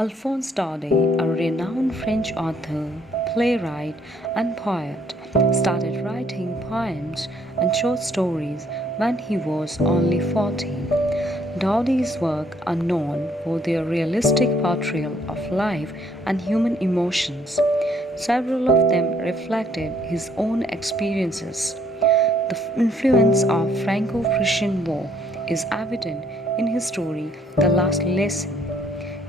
Alphonse Daudet, a renowned French author, playwright, and poet, started writing poems and short stories when he was only 14. Daudet's works are known for their realistic portrayal of life and human emotions. Several of them reflected his own experiences. The influence of Franco-Prussian War is evident in his story, The Last Lesson.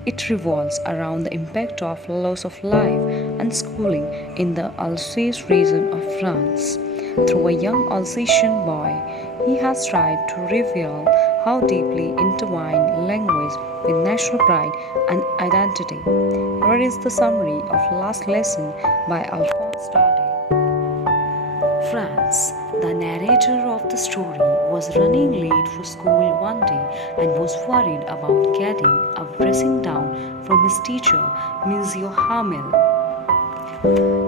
It revolves around the impact of loss of life and schooling in the Alsace region of France. Through a young Alsatian boy, he has tried to reveal how deeply intertwined language with national pride and identity. Here is the summary of Last Lesson by Alphonse Daudet. France. The narrator of the story was running late for school one day and was worried about getting a dressing down from his teacher, Monsieur Hamel.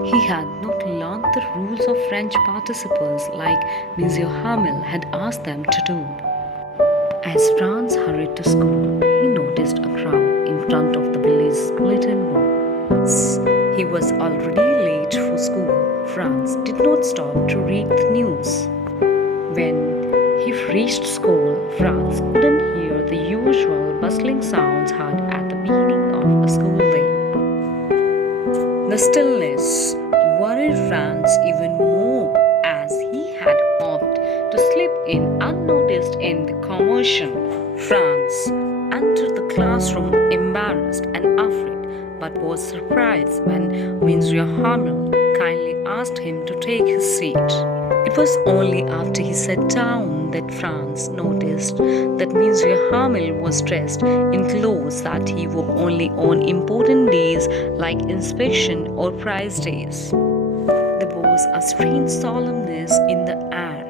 He had not learned the rules of French participles like Monsieur Hamel had asked them to do. As Franz hurried to school, he noticed a crowd in front of the village's bulletin board. He was already late for school. Franz did not stop to read the news. When he reached school, Franz couldn't hear the usual bustling sounds heard at the beginning of a school day. The stillness worried Franz even more, as he had hoped to slip in unnoticed in the commotion. Franz entered the classroom embarrassed and afraid, but was surprised when Monsieur Hamel kindly asked him to take his seat. It was only after he sat down that Franz noticed that Monsieur Hamel was dressed in clothes that he wore only on important days like inspection or prize days. There was a strange solemnness in the air.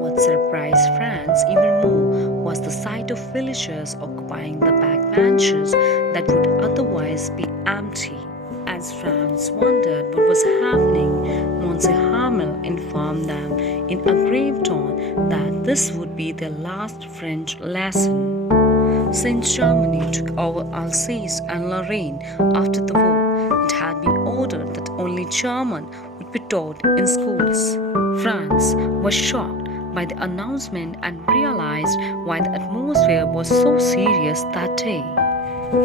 What surprised Franz even more was the sight of villagers occupying the back benches that would otherwise be empty. As Franz wondered what was happening, Monsieur Hamel informed them in a grave tone that this would be their last French lesson. Since Germany took over Alsace and Lorraine after the war, it had been ordered that only German would be taught in schools. Franz was shocked by the announcement and realized why the atmosphere was so serious that day.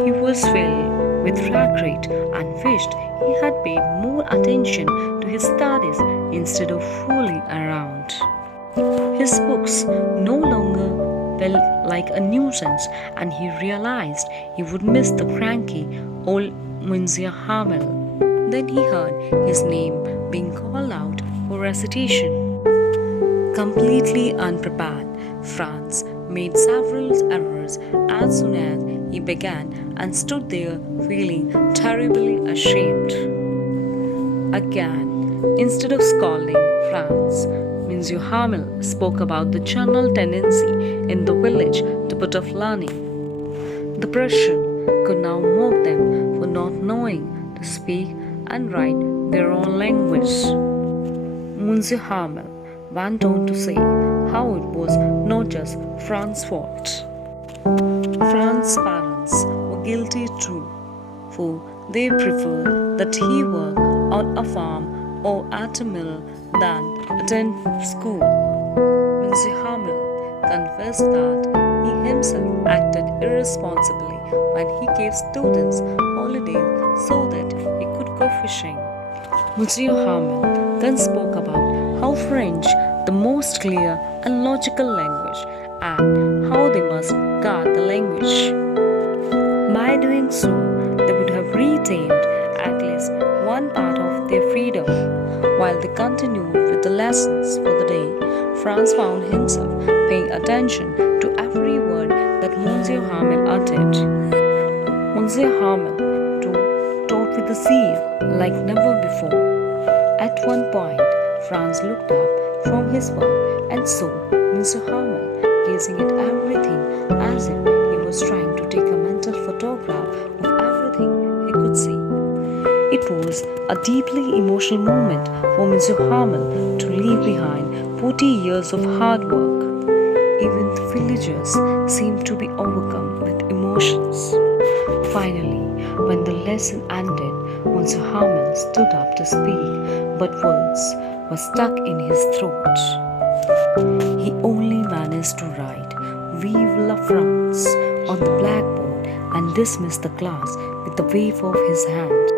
He was filled with regret and wished he had paid more attention to his studies instead of fooling around. His books no longer felt like a nuisance, and he realized he would miss the cranky old Monsieur Hamel. Then he heard his name being called out for recitation. Completely unprepared, Franz made several errors as soon as he began and stood there feeling terribly ashamed. Again, instead of scolding Franz, Monsieur Hamel spoke about the general tendency in the village to put off learning. The Prussian could now mock them for not knowing to speak and write their own language. Monsieur Hamel went on to say how it was not just Franz's fault. Franz's parents were guilty too, for they preferred that he work on a farm or at a mill than attend school. Monsieur Hamel confessed that he himself acted irresponsibly when he gave students holidays so that he could go fishing. Monsieur Hamel then spoke about how French the most clear and logical language, and how they must guard the language. By doing so, they would have retained at least one part of their freedom. While they continued with the lessons for the day, Franz found himself paying attention to every word that Monsieur Hamel uttered. Monsieur Hamel taught with a zeal like never before. At one point, Franz looked up from his work and saw Monsieur Hamel gazing at everything as if he was trying to take a mental photograph of everything he could see. It was a deeply emotional moment for Monsieur Hamel to leave behind 40 years of hard work. Even the villagers seemed to be overcome with emotions. Finally, When the lesson ended, Monsieur Hamel stood up to speak, but words were stuck in his throat. He only managed to write "Vive la France" on the blackboard and dismissed the class with a wave of his hand.